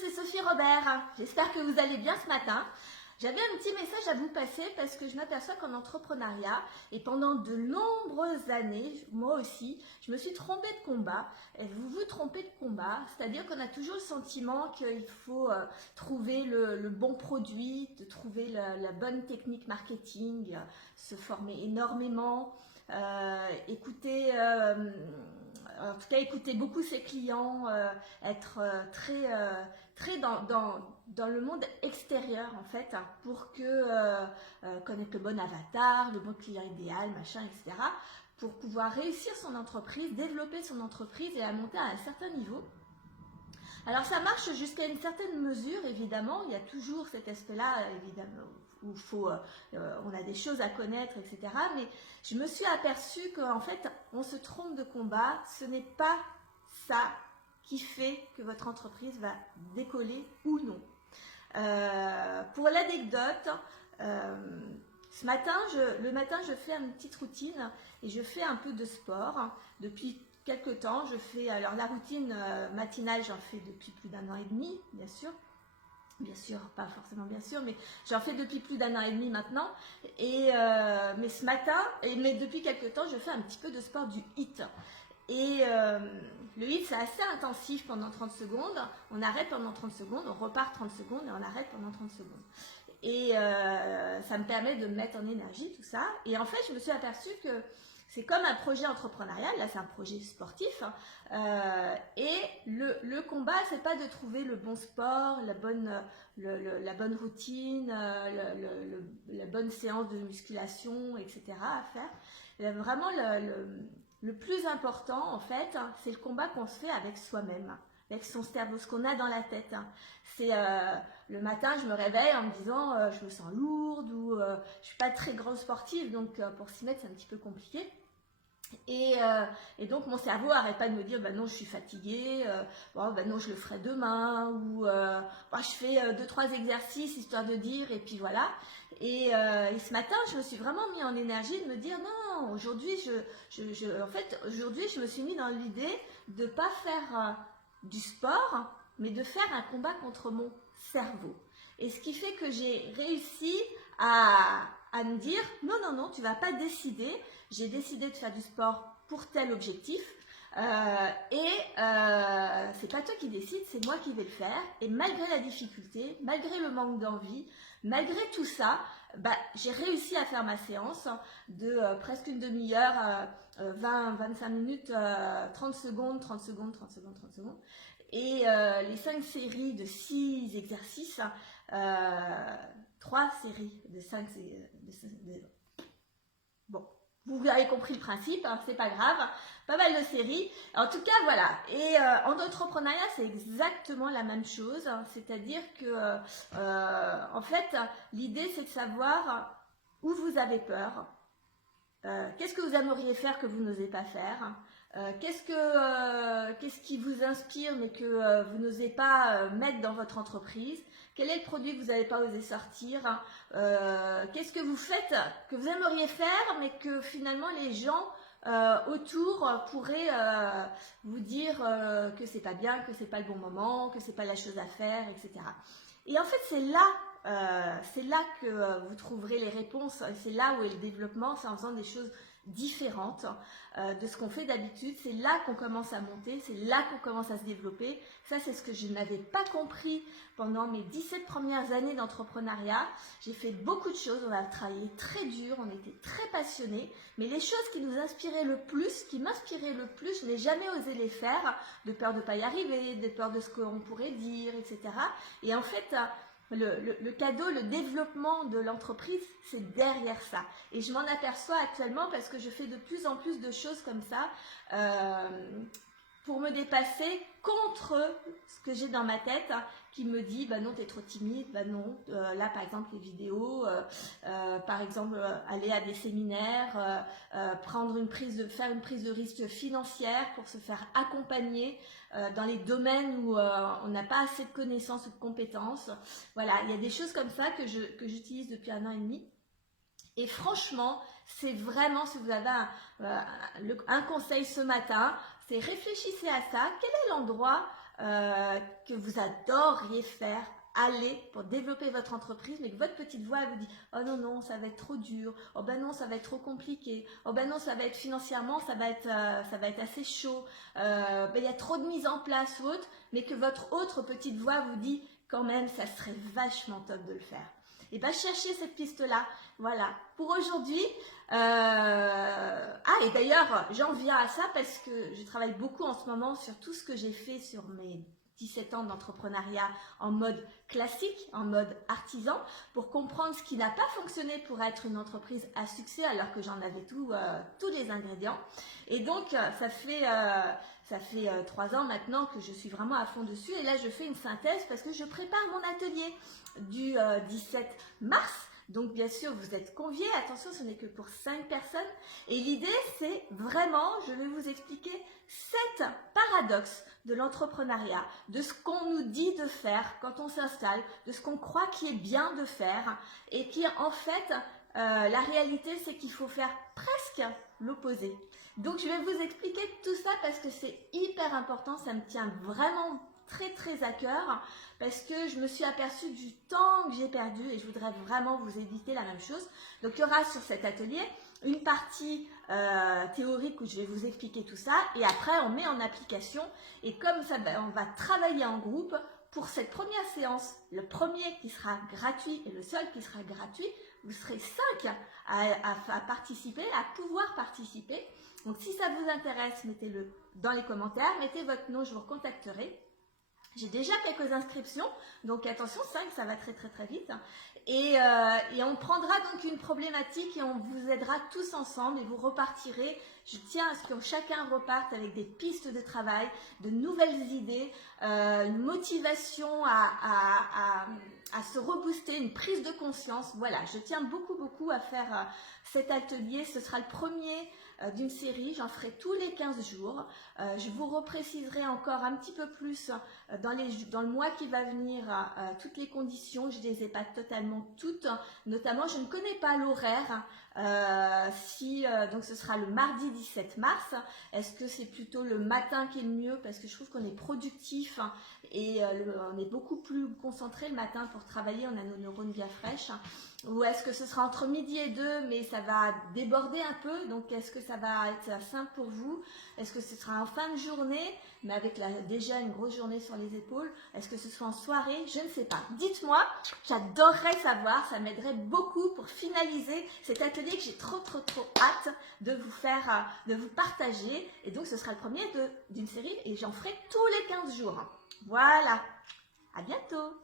c'est Sophie Robert. J'espère que vous allez bien ce matin. J'avais un petit message à vous passer parce que je m'aperçois qu'en entrepreneuriat, et pendant de nombreuses années, moi aussi, je me suis trompée de combat. Et vous vous trompez de combat, c'est-à-dire qu'on a toujours le sentiment qu'il faut trouver le bon produit, de trouver la bonne technique marketing, se former énormément, écouter beaucoup ses clients, être très dans le monde extérieur en fait, pour connaître le bon avatar, le bon client idéal, machin, etc. Pour pouvoir réussir son entreprise, développer son entreprise et la monter à un certain niveau. Alors ça marche jusqu'à une certaine mesure, évidemment, il y a toujours cet aspect-là, évidemment, où on a des choses à connaître, etc. Mais je me suis aperçue qu'en fait, on se trompe de combat, ce n'est pas ça qui fait que votre entreprise va décoller ou non. Pour l'anecdote, le matin, je fais une petite routine et je fais un peu de sport. Depuis quelques temps, alors la routine matinale, j'en fais depuis plus d'1 an et demi, bien sûr, pas forcément bien sûr, mais j'en fais depuis plus d'1 an et demi maintenant. Mais ce matin, mais depuis quelques temps, je fais un petit peu de sport du HIIT. Et le HIIT, c'est assez intensif pendant 30 secondes. On arrête pendant 30 secondes, on repart 30 secondes et on arrête pendant 30 secondes. Et ça me permet de me mettre en énergie, tout ça. Et en fait, je me suis aperçue que c'est comme un projet entrepreneurial, là c'est un projet sportif, et le combat, c'est pas de trouver le bon sport, la bonne routine, la bonne séance de musculation, etc. à faire. Vraiment, le plus important, en fait, c'est le combat qu'on se fait avec soi-même, avec son cerveau, ce qu'on a dans la tête. C'est le matin, je me réveille en me disant je me sens lourde ou je suis pas très grande sportive, donc pour s'y mettre, c'est un petit peu compliqué. Et donc mon cerveau n'arrête pas de me dire bah non je suis fatiguée, bah non je le ferai demain, ou bah, je fais 2-3 exercices histoire de dire et puis voilà. Et ce matin je me suis vraiment mis en énergie de me dire non, aujourd'hui aujourd'hui je me suis mis dans l'idée de pas faire du sport, mais de faire un combat contre mon cerveau. Et ce qui fait que j'ai réussi à me dire non, tu vas pas décider, j'ai décidé de faire du sport pour tel objectif, c'est pas toi qui décides, c'est moi qui vais le faire. Et malgré la difficulté, malgré le manque d'envie, malgré tout ça, bah, j'ai réussi à faire ma séance de presque une demi-heure, 20-25 minutes, 30 secondes, 30 secondes, 30 secondes, 30 secondes. Et les 5 séries de 6 exercices, 3 séries de 5. Bon, vous avez compris le principe, hein, c'est pas grave, pas mal de séries. En tout cas, voilà. Et en entrepreneuriat, c'est exactement la même chose. C'est-à-dire que, en fait, l'idée, c'est de savoir où vous avez peur. Qu'est-ce que vous aimeriez faire que vous n'osez pas faire? Qu'est-ce qui vous inspire mais que vous n'osez pas mettre dans votre entreprise? Quel est le produit que vous n'avez pas osé sortir? Qu'est-ce que vous faites que vous aimeriez faire mais que finalement les gens autour pourraient vous dire que c'est pas bien, que c'est pas le bon moment, que c'est pas la chose à faire, etc. Et en fait c'est là que vous trouverez les réponses, c'est là où est le développement, c'est en faisant des choses différentes de ce qu'on fait d'habitude, c'est là qu'on commence à monter, c'est là qu'on commence à se développer. Ça c'est ce que je n'avais pas compris pendant mes 17 premières années d'entrepreneuriat. J'ai fait beaucoup de choses, on a travaillé très dur, on était très passionnés, mais les choses qui nous inspiraient le plus, qui m'inspiraient le plus, je n'ai jamais osé les faire, de peur de ne pas y arriver, de peur de ce qu'on pourrait dire, etc. Et en fait, le cadeau, le développement de l'entreprise, c'est derrière ça. Et je m'en aperçois actuellement parce que je fais de plus en plus de choses comme ça pour me dépasser contre ce que j'ai dans ma tête qui me dit bah non t'es trop timide, bah non, là par exemple les vidéos, par exemple aller à des séminaires, faire une prise de risque financière pour se faire accompagner dans les domaines où on n'a pas assez de connaissances ou de compétences. Voilà, il y a des choses comme ça que j'utilise depuis 1 an et demi. Et franchement, c'est vraiment, si vous avez un conseil ce matin, c'est réfléchissez à ça. Quel est l'endroit que vous adoriez faire, aller pour développer votre entreprise, mais que votre petite voix vous dit « Oh non, non, ça va être trop dur. Oh ben non, ça va être trop compliqué. Oh ben non, ça va être financièrement, ça va être assez chaud. Ben, il y a trop de mise en place ou autre. » Mais que votre autre petite voix vous dit « Quand même, ça serait vachement top de le faire. » Et bien, cherchez cette piste-là. Voilà. Pour aujourd'hui, et d'ailleurs, j'en viens à ça parce que je travaille beaucoup en ce moment sur tout ce que j'ai fait sur mes 17 ans d'entrepreneuriat en mode classique, en mode artisan, pour comprendre ce qui n'a pas fonctionné pour être une entreprise à succès alors que j'en avais tous les ingrédients. Et donc, ça fait 3 ans maintenant que je suis vraiment à fond dessus. Et là, je fais une synthèse parce que je prépare mon atelier du 17 mars. Donc bien sûr, vous êtes conviés. Attention, ce n'est que pour 5 personnes. Et l'idée, c'est vraiment, je vais vous expliquer 7 paradoxes de l'entrepreneuriat, de ce qu'on nous dit de faire quand on s'installe, de ce qu'on croit qui est bien de faire et qui en fait, la réalité, c'est qu'il faut faire presque l'opposé. Donc je vais vous expliquer tout ça parce que c'est hyper important, ça me tient vraiment très à cœur parce que je me suis aperçue du temps que j'ai perdu et je voudrais vraiment vous éviter la même chose. Donc il y aura sur cet atelier une partie théorique où je vais vous expliquer tout ça et après on met en application et comme ça on va travailler en groupe pour cette première séance. Le premier qui sera gratuit et le seul qui sera gratuit, vous serez 5 à participer, à pouvoir participer. Donc si ça vous intéresse, mettez-le dans les commentaires, mettez votre nom, je vous recontacterai. J'ai déjà quelques inscriptions, donc attention, 5, ça va très vite. Et on prendra donc une problématique et on vous aidera tous ensemble et vous repartirez. Je tiens à ce que chacun reparte avec des pistes de travail, de nouvelles idées, une motivation à se rebooster, une prise de conscience. Voilà, je tiens beaucoup à faire cet atelier. Ce sera le premier d'une série, j'en ferai tous les 15 jours. Je vous repréciserai encore un petit peu plus dans le mois qui va venir toutes les conditions. Je ne les ai pas totalement toutes, notamment je ne connais pas l'horaire. Donc ce sera le mardi 17 mars. Est-ce que c'est plutôt le matin qui est le mieux parce que je trouve qu'on est productif et on est beaucoup plus concentré le matin pour travailler, on a nos neurones bien fraîches. Ou est-ce que ce sera entre midi et 2 mais ça va déborder un peu, donc est-ce que ça va être simple pour vous? Est-ce que ce sera en fin de journée mais avec déjà une grosse journée sur les épaules? Est-ce que ce sera en soirée? Je ne sais pas. Dites-moi, j'adorerais savoir, ça m'aiderait beaucoup pour finaliser cet atelier que j'ai trop hâte de vous faire, de vous partager. Et donc ce sera le premier d'une série et j'en ferai tous les 15 jours. Voilà, à bientôt.